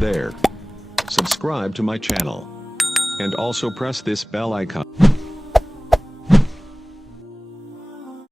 there. Subscribe to my channel. And also press this bell icon.